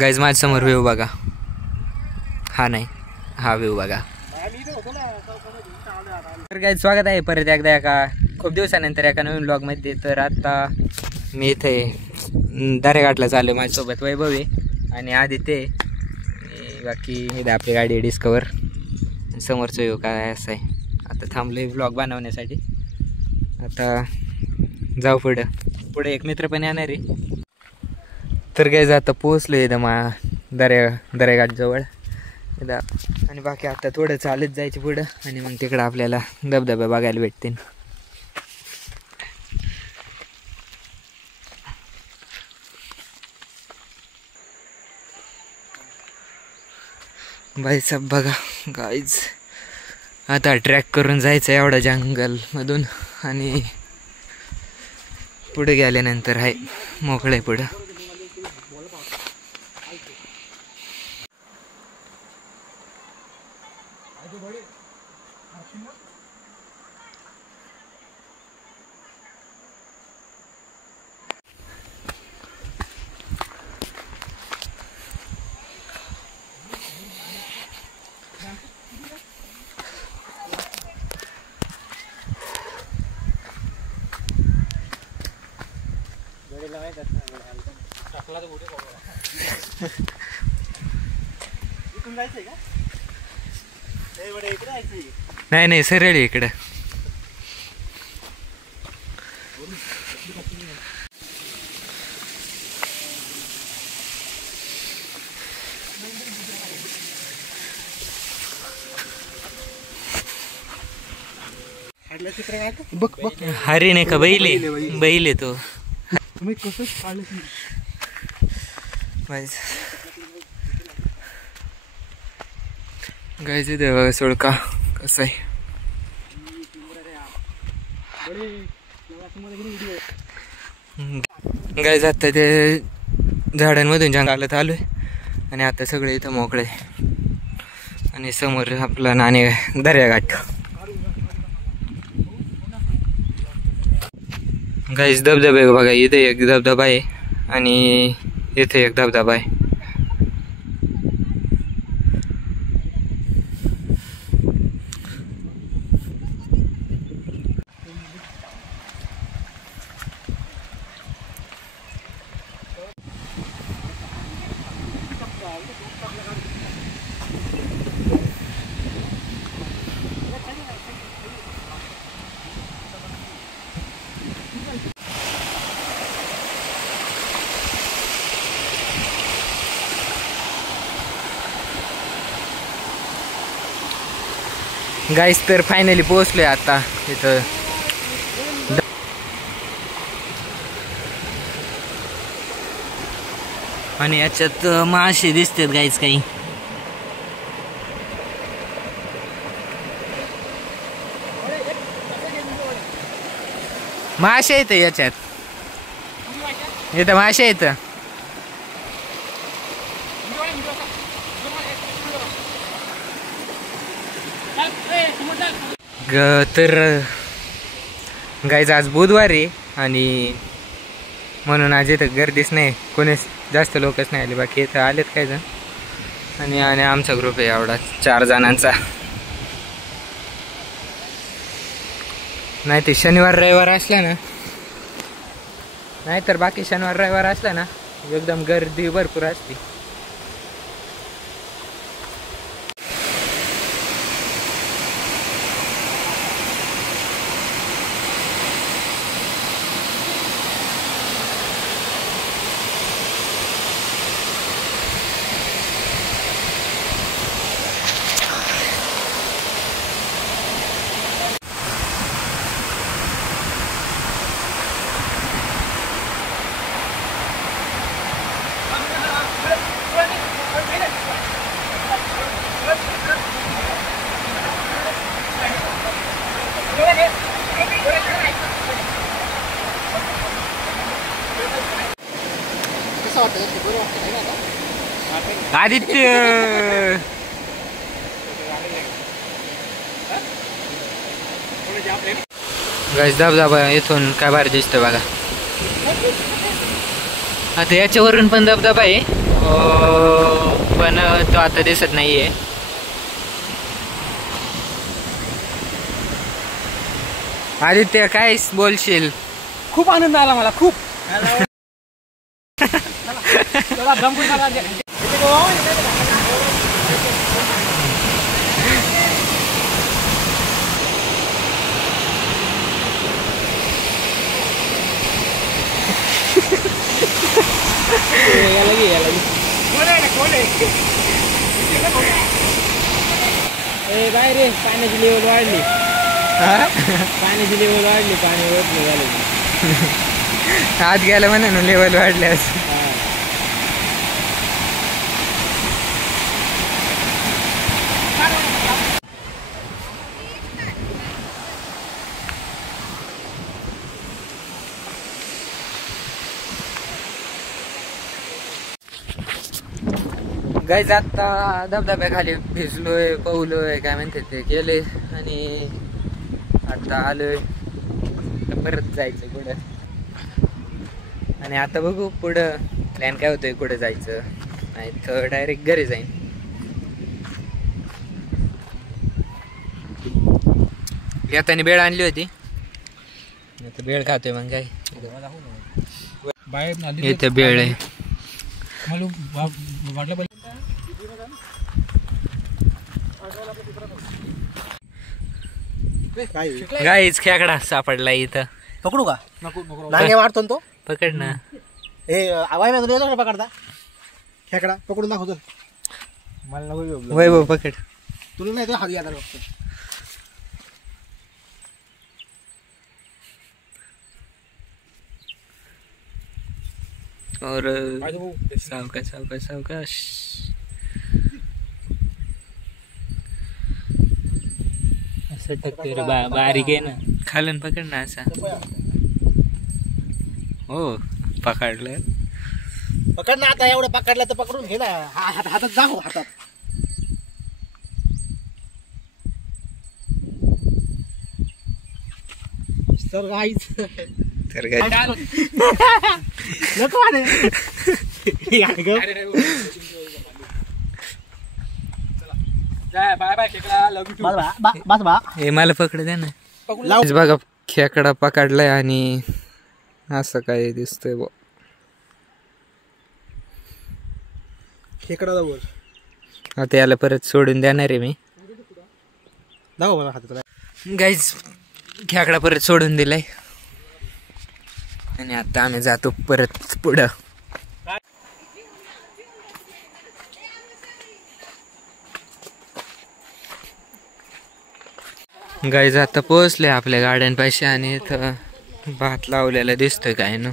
Guys माझ्या समोर view बघा, हा नाही हा व्ह्यू बघा. तर गाईज स्वागत आहे परत एकदा एका खूप दिवसानंतर एका नवीन ब्लॉगमध्ये. तर आता मी इथे दरेघाटला चाललो, माझ्यासोबत वैभव आहे आणि आदित्य आहे. बाकी इथे आपली गाडी डिस्कवर समोरचं व्ह्यू काय असं आहे. आता थांबले ब्लॉग बनवण्यासाठी. आता जाऊ पुढे एक मित्र पण येणार आहे. तर गाईज आता पोहोचलो इथं दरेघाट जवळ इथं. आणि बाकी आता थोडं चालत जायचं पुढं आणि मग तिकडं आपल्याला धबधबे बघायला भेटतील. बाई सब बघा गाईज, आता ट्रॅक करून जायचं एवढं जंगलमधून आणि पुढे गेल्यानंतर आहे मोकळे पुढं. नाही नाही सरळ इकडं. हरी नाही का बैल आहे तो. तुम्ही कसं गायचं देवा सोडका कसं आहे. गाय जात ते झाडांमधून जंगलात आलोय आणि आता सगळे इथं मोकळे आणि समोर आपला नाणे दर्याघाट. गाईस धबधबे बघा, इथे एक धबधबा आहे आणि इथे एक धबधबा आहे. गाईस तर फायनली पोहोचलोय आता इथं. आणि याच्यात मासे दिसतात गाईस, काही मासे येत याच्यात. इथं मासे येत. तर गाईज आज बुधवार आहे आणि म्हणून आज इथं गर्दीच नाही, कोणीच जास्त लोकच नाही आले. बाकी इथं आलेत काही जण आणि आमचा ग्रुप आहे एवढा 4 जणांचा. नाही ते शनिवार रविवार असला ना, नाहीतर बाकी शनिवार रविवार असला ना एकदम गर्दी भरपूर असते. आदित्य गाइस धबधबा इथून काय भारी दिसतं बघा. आता याच्यावरून पण धबधबा आहे पण तो आता दिसत नाहीये. आदित्य काय बोलशील? खूप आनंद आला मला खूप. बाहेर रे पाण्याची लेवल वाढली. पाण्याची लेवल वाढली. पाणी ओतलं झालं. आत गेलं म्हणा ना लेवल वाढल्यास. गाईज आता धबधब्याखाली भिजलोय, पवलोय, काय म्हणते ते केले आणि आता आलोय परत जायचं पुढं. आणि आता बघू पुढं प्लॅन काय होतोय, कुठं जायचं. नाही तर डायरेक्ट घरी जाईन. येताना बेळ आणली होती, बेळ खातोय मग काय. बाहेर इथे बेळ आहे. गाईच खेकडा सापडला इथं. पकडू का? नको मारतो तो. पकड ना. हे आवाज पकडता खेकडा पकडून दाखवतो मला. नको वैभव पकड. तुला नाही तो हात घ्या फक्त. और सावकाश सावकाश सावकाश. असं टक्कर बारीक आहे ना. खालन पकड ना असा. हो पकडलं. पकड ना आता. एवढं पकडलं तर पकडून घे ना. हातात दाखव हातात. तर गाईच तर काय नको हे मला पकड द्या ना. बघा खेकडा पकडलाय आणि असं काय दिसतंय बघ. खेकडा दाखव. आता याला परत सोडून देणार आहे मी. दाखव मला हातात. गाईज खेकडा परत सोडून दिलाय आणि आता आम्ही जातो परत पुढं. गाईज आता पोहोचले आपल्या गाड्यांपाशी आणि इथं भात लावलेला दिसतोय काय ना.